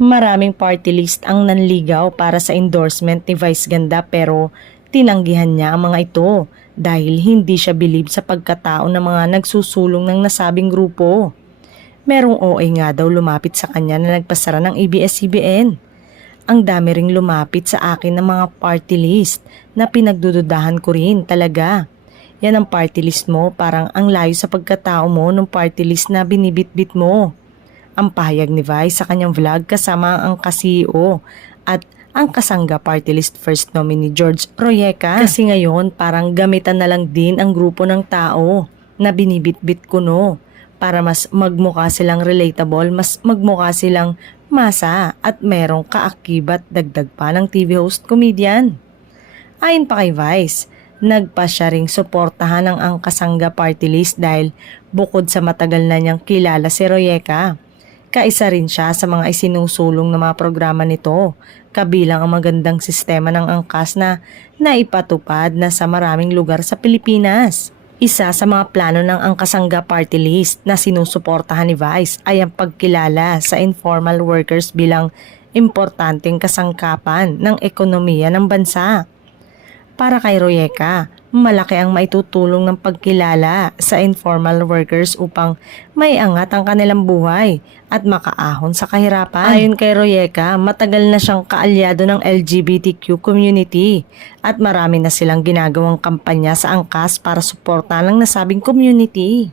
Maraming party list ang nanligaw para sa endorsement ni Vice Ganda pero tinanggihan niya ang mga ito dahil hindi siya bilib sa pagkatao ng mga nagsusulong ng nasabing grupo. Merong OA nga daw lumapit sa kanya na nagpasara ng ABS-CBN. Ang dami ring lumapit sa akin ng mga party list na pinagdududahan ko rin talaga. Yan ang party list mo, parang ang layo sa pagkatao mo ng party list na binibitbit mo. Ang pahayag ni Vice sa kanyang vlog kasama ang ka-CEO at ang kasangga party list first nominee George Royeca. Kasi ngayon parang gamitan na lang din ang grupo ng tao na binibitbit ko no. Para mas magmukha silang relatable, mas magmukha silang masa at merong kaakibat dagdag pa ng TV host comedian. Ayon pa kay Vice, nagpa siya ring suportahan ang kasangga party list dahil bukod sa matagal na niyang kilala si Royeca, kaisa rin siya sa mga isinusulong na mga programa nito, kabilang ang magandang sistema ng angkas na naipatupad na sa maraming lugar sa Pilipinas. Isa sa mga plano ng Angkasangga Party List na sinusuportahan ni Vice ay ang pagkilala sa informal workers bilang importanteng kasangkapan ng ekonomiya ng bansa. Para kay Royeca, malaki ang maitutulong ng pagkilala sa informal workers upang may angat ang kanilang buhay at makaahon sa kahirapan. Ayon kay Royeca, matagal na siyang kaalyado ng LGBTQ community at marami na silang ginagawang kampanya sa angkas para suportahan ang nasabing community.